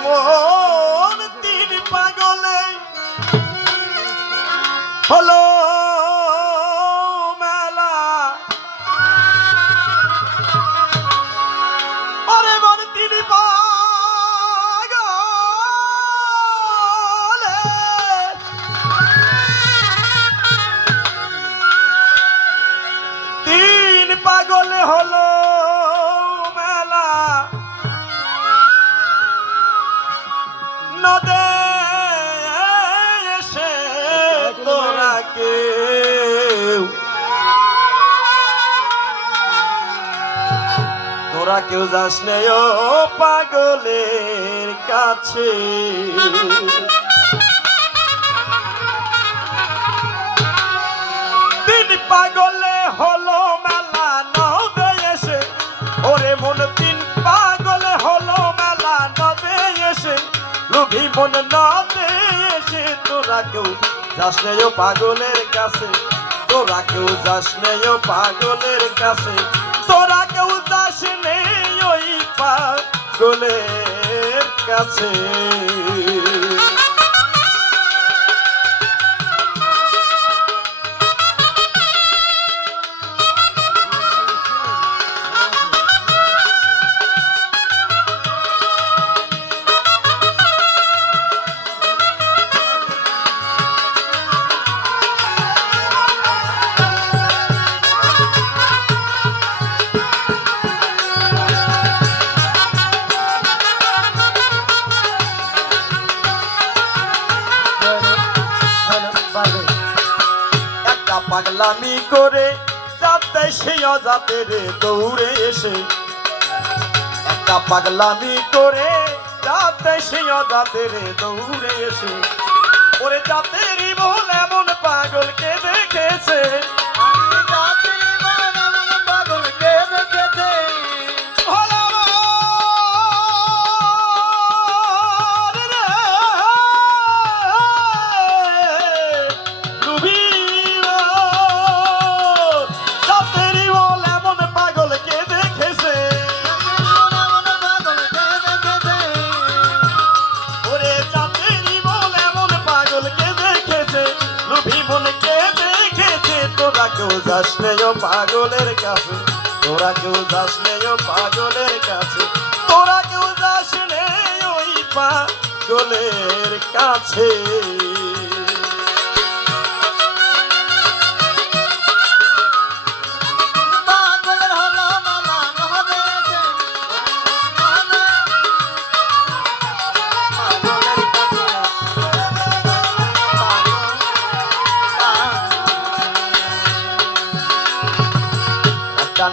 এমন তিন পাগলে হলো মেলা, আরে মন তিন পাগলে তিন পাগলে হলো মেলা, নদে এসে তোরা কেউ যাস নে ও পাগলের কাছে। তিন পাগলে হলো মেলা নদে এসে, ওরে মন তিন পাগলে হলো মেলা নদে এসে, লোভী মন নদে এসে তোরা কেউ যাস নে ও পাগলের কাছে, তোরা কেউ যাস নে ও পাগলের কাছে, তোরা কেউ যাস নে ওই পাগলের কাছে। পাগলামি করে যাতে সেই অজাতের দৌড়ে এসে, একটা পাগলামি করে যাতে সেই অজাতের দৌড়ে এসে, ওরে জাতেরই বল এমন পাগলকে দেখেছে, পাগলকে দেখেছে কেউ যাস নে ও পাগলের কাছে, তোরা কেউ যাস নে ও পাগলের কাছে, তোরা কেউ যাস নে ওই পাগলের কাছে।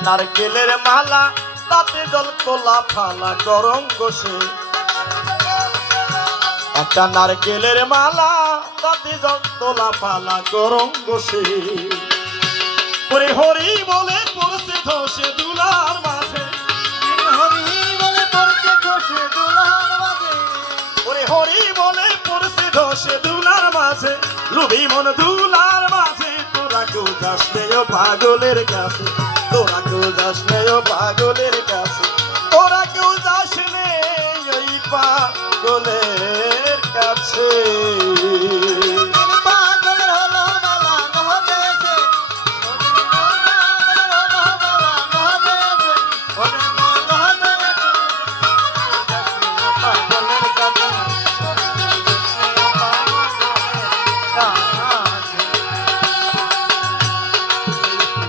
নারকেলের মালা তাতে জল তোলা ফালা গরম বসে, একটা নারকেলের মালা তাতে জল তোলা ফালা গরম বসে, ওরে হরি বলে পড়ছে ধসে দুলার মাঝে, হরি বলে পড়ছে ধসে দুলার মাঝে, ওরে হরি বলে পড়ছে ধসে দুলার মাঝে, লুবি মন দুলার মাঝে, তোরা কেউ যাস নে ও পাগলের কাছে, তোরা কেউ যাস নে ও পাগলের কাছে, তোরা কেউ যাস নে ওই পাগলের কাছে।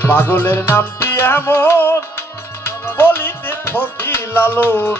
পাগলের নামটি এমন বলিতে ফকির লালন,